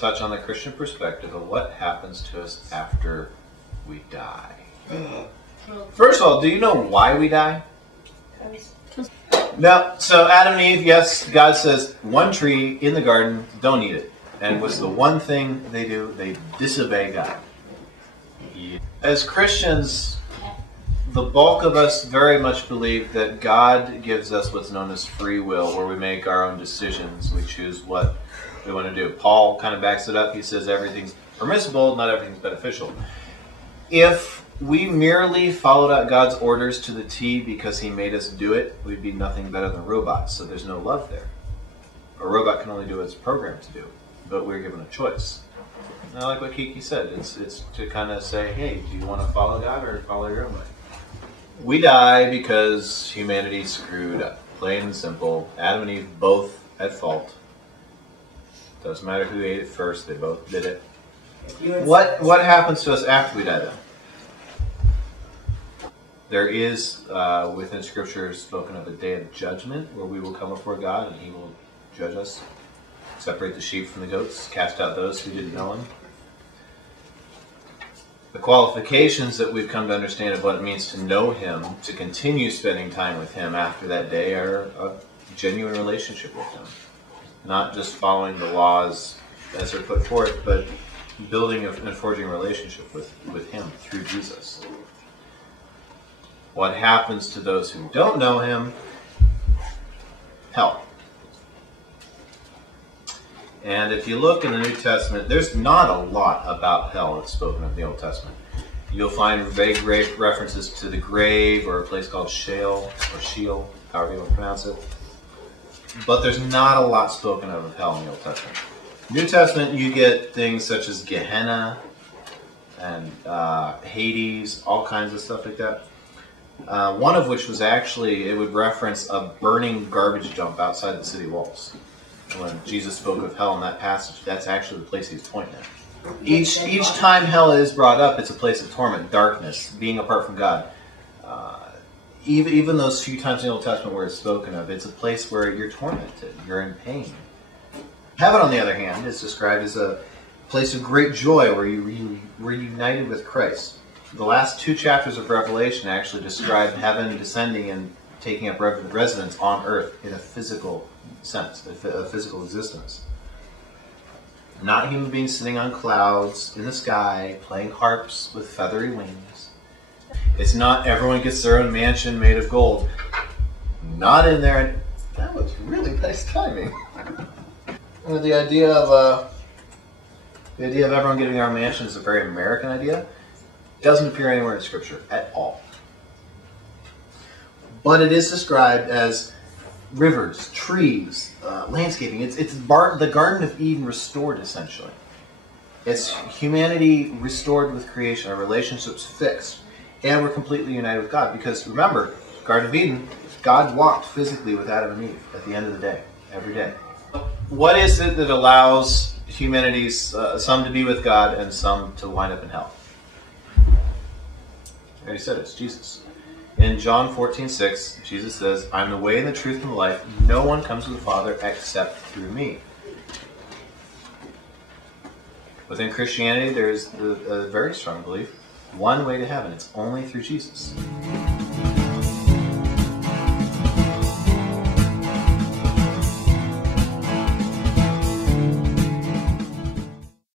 touch on the Christian perspective of what happens to us after we die. First of all, do you know why we die? No. So Adam and Eve, yes, God says one tree in the garden, don't eat it. And what's the one thing they do? They disobey God. As Christians, the bulk of us very much believe that God gives us what's known as free will, where we make our own decisions. We choose what we want to do. Paul kind of backs it up. He says everything's permissible, not everything's beneficial. If we merely followed out God's orders to the T because he made us do it, we'd be nothing better than robots. So there's no love there. A robot can only do what it's programmed to do, but we're given a choice. And I like what Kiki said. It's to kind of say, hey, do you want to follow God or follow your own way? We die because humanity screwed up. Plain and simple. Adam and Eve both at fault. Doesn't matter who ate it first, they both did it. What happens to us after we die, though? There is, within Scripture, spoken of a day of judgment where we will come before God and he will judge us, separate the sheep from the goats, cast out those who didn't know him. The qualifications that we've come to understand of what it means to know him, to continue spending time with him after that day, are a genuine relationship with him. Not just following the laws as they're put forth, but building and forging a relationship with him through Jesus. What happens to those who don't know him? Hell. And if you look in the New Testament, there's not a lot about hell that's spoken of in the Old Testament. You'll find vague references to the grave or a place called Sheol, however you want to pronounce it. But there's not a lot spoken of hell in the Old Testament. New Testament, you get things such as Gehenna and Hades, all kinds of stuff like that. One of which was actually, it would reference a burning garbage dump outside the city walls. When Jesus spoke of hell in that passage, that's actually the place he's pointing at. Each time hell is brought up, it's a place of torment, darkness, being apart from God. Even those few times in the Old Testament where it's spoken of, it's a place where you're tormented, you're in pain. Heaven, on the other hand, is described as a place of great joy where you reunited with Christ. The last 2 chapters of Revelation actually describe heaven descending and taking up residence on earth in a physical sense, a physical existence. Not human beings sitting on clouds in the sky, playing harps with feathery wings. It's not everyone gets their own mansion made of gold. Not in there. That was really nice timing. The idea of everyone getting their own mansion is a very American idea. It doesn't appear anywhere in Scripture at all. But it is described as rivers, trees, landscaping. It's the Garden of Eden restored, essentially. It's humanity restored with creation, our relationships fixed, and we're completely united with God. Because remember, Garden of Eden, God walked physically with Adam and Eve at the end of the day, every day. What is it that allows humanity's some to be with God and some to wind up in hell? I already said it's Jesus. In John 14:6, Jesus says, "I'm the way and the truth and the life. No one comes to the Father except through me." Within Christianity, there is a very strong belief, one way to heaven. It's only through Jesus.